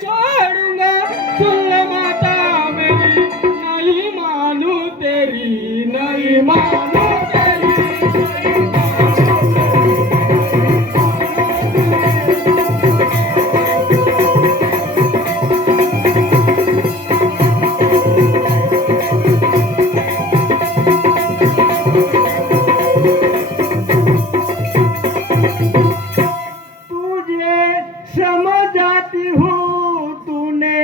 छोड़ूंगा, सुन ले माता मेरी, नहीं मानू तेरी, नहीं मानू तेरी, नहीं समझाती हूँ तूने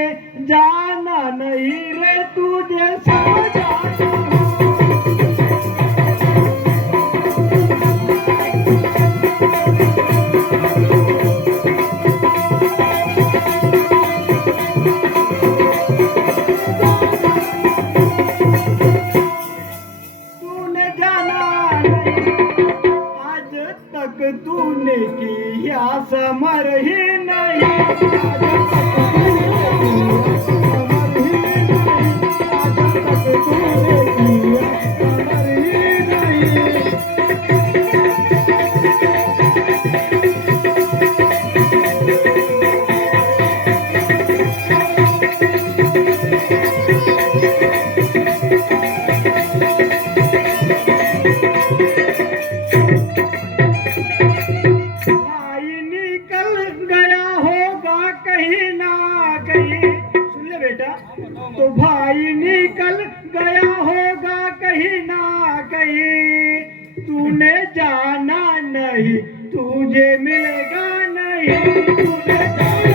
जाना नहीं रे, तुझे समझाती हूँ। तूने जाना नहीं, आज तक तूने किया समर ही नहीं, आज तक तूने किया समर ही नहीं, आज तक तूने किया समर ही नहीं। भाई निकल गया होगा कहीं ना कहीं, सुन ले बेटा, तो भाई निकल गया होगा कहीं ना कहीं, तूने जाना नहीं, तुझे मिलेगा नहीं, तुझे जाना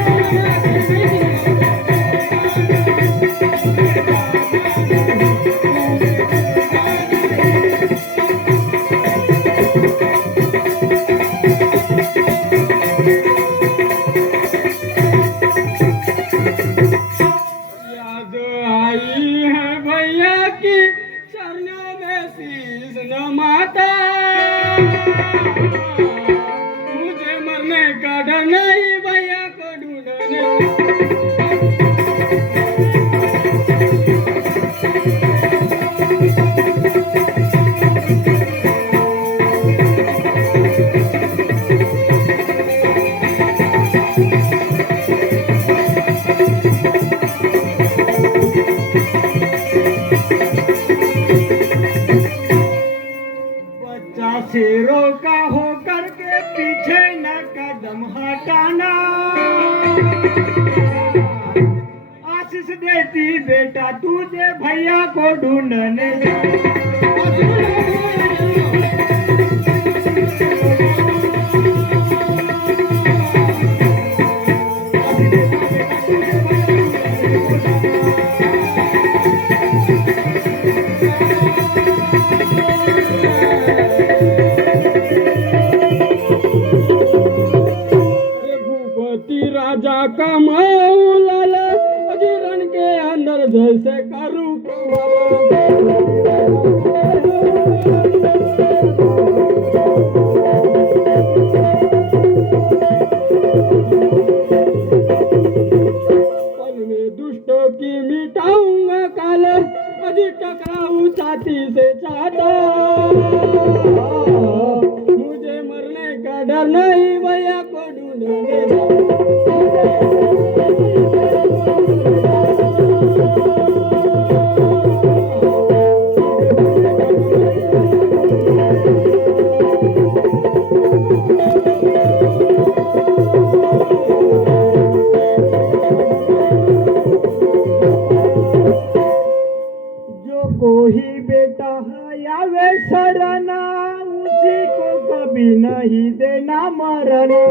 याद आई है भैया की चरणों में शीश नमाता, मुझे मरने का डर नहीं, भैया को ढूंढने बच्चा शेरों का हो करके पीछे न कदम हटाना, आशीष देती बेटा तुझे भैया को ढूंढने राजा का मौलाला अजीरन के अंदर जैसे करूँ पल में दुष्टों की मिटाऊंगा काल, अजी टकराऊं छाती से चाहता, मुझे मरने का डर नहीं, भैया को ढूंढने कोई बेटा आवे शरणा, उसी को कभी नहीं देना मरना।